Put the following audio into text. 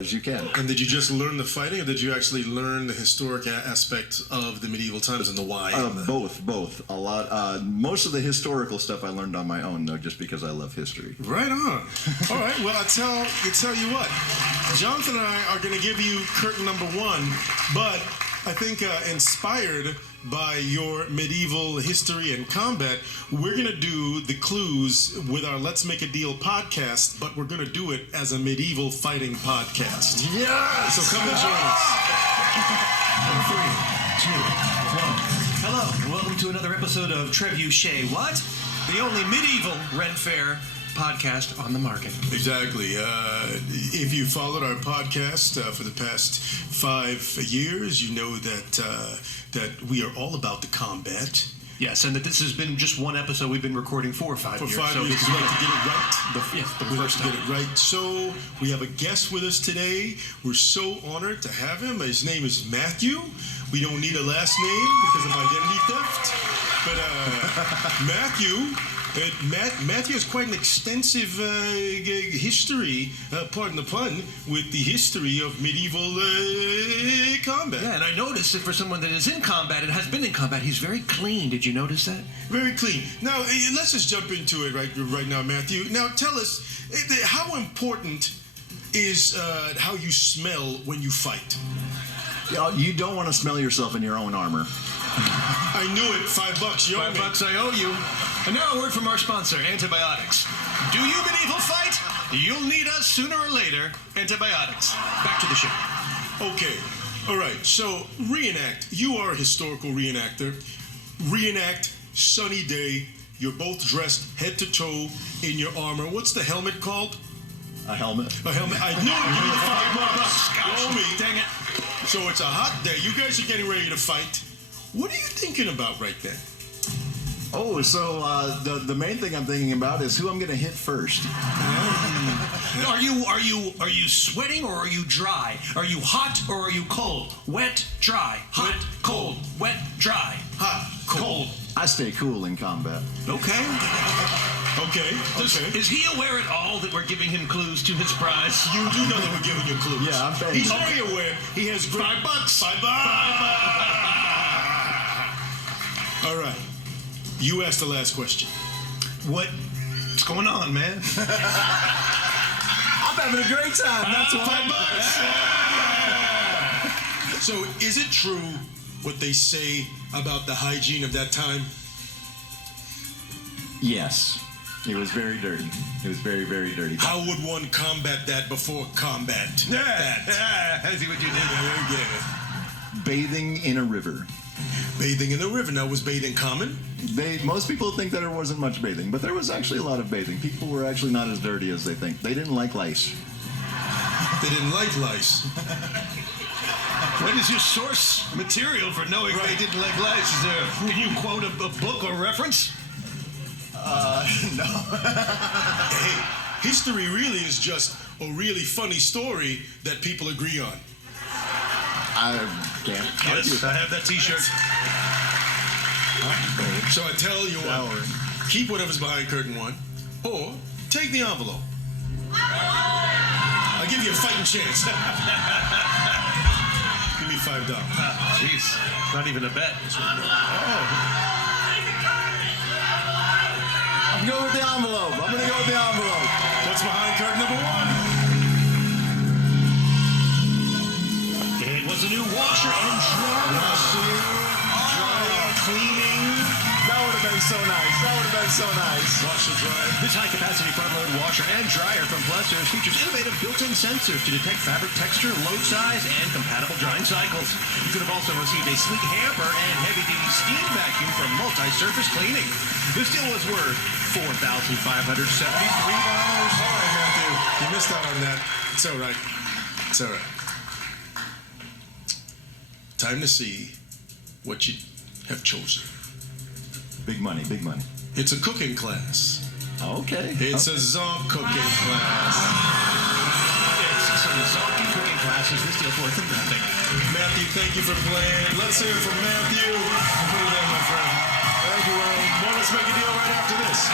as you can. And did you just learn the fighting, or did you actually learn the historic aspect of the medieval times and the why? Both. A lot. Most of the historical stuff I learned on my own, though, just because I love history. Right on. All right. Well, I tell you what, Jonathan and I are going to give you curtain number one, but I think inspired by your medieval history and combat, we're going to do the clues with our Let's Make a Deal podcast, but we're going to do it as a medieval fighting podcast. Yes! So come and join us. 3, 2, 1. Hello, and welcome to another episode of Trebuchet What? The only medieval Ren Fair podcast on the market. Exactly. If you followed our podcast for the past 5 years, you know that we are all about the combat. Yes, and that this has been just one episode we've been recording for 5 years. For 5 so years, this we is have to get it right. the first time. Get it right. So we have a guest with us today. We're so honored to have him. His name is Matthew. We don't need a last name because of identity theft. But Matthew has quite an extensive history, pardon the pun, with the history of medieval combat. Yeah, and I noticed that for someone that is in combat and has been in combat, he's very clean. Did you notice that? Very clean. Now, let's just jump into it right now, Matthew. Now, tell us, how important is how you smell when you fight? You don't want to smell yourself in your own armor. I knew it. $5. You owe me. $5 I owe you. And now a word from our sponsor, Antibiotics. Do you medieval fight? You'll need us sooner or later. Antibiotics. Back to the show. Okay. All right. So, reenact. You are a historical reenactor. Reenact, sunny day. You're both dressed head to toe in your armor. What's the helmet called? A helmet. A helmet. I knew it. Give me the $5. Gosh, You owe me. dang it. So it's a hot day. You guys are getting ready to fight. What are you thinking about right then? Oh, so the main thing I'm thinking about is who I'm going to hit first. Are you sweating or are you dry? Are you hot or are you cold? Wet, dry. Hot, cold. Wet, dry. Hot, cold. I stay cool in combat. Okay. Okay. Is he aware at all that we're giving him clues to his prize? You do know that we're giving you clues. Yeah, I'm paying. He's very aware. He has great... $5. $5. All right. You asked the last question. What's going on, man? I'm having a great time. That's why. $5. So, is it true what they say about the hygiene of that time? Yes. It was very dirty. It was very, very dirty. How would one combat that before combat? I see what you did. Yeah. Bathing in a river. Bathing in the river. Now, was bathing common? Most people think that there wasn't much bathing, but there was actually a lot of bathing. People were actually not as dirty as they think. They didn't like lice. They didn't like lice. What is your source material for knowing they didn't like lice? Can you quote a book or reference? No. Hey, history really is just a really funny story that people agree on. I can't argue with I that. have that T-shirt. So I tell you what, keep whatever's behind curtain one, or take the envelope. I'll give you a fighting chance. Give me $5. Jeez, not even a bet. I'm going with the envelope. I'm going to go with the envelope. What's behind curtain number one? It was a new washer and dryer. Cleaning. That would have been so nice. Washer, dryer. This high-capacity front-load washer and dryer from Blessers features innovative built-in sensors to detect fabric texture, load size, and compatible drying cycles. You could have also received a sleek hamper and heavy-duty steam vacuum for multi-surface cleaning. This deal was worth $4,573. All right, Matthew. You missed out on that. It's all right. It's all right. Time to see what you have chosen. Big money, big money. It's a cooking class. Okay. It's a zonk cooking class. It's some salty cooking classes. This deal's worth nothing. Matthew, thank you for playing. Let's hear it from Matthew. Put it in, my friend. Thank you, Ron. Well, let's make a deal right after this.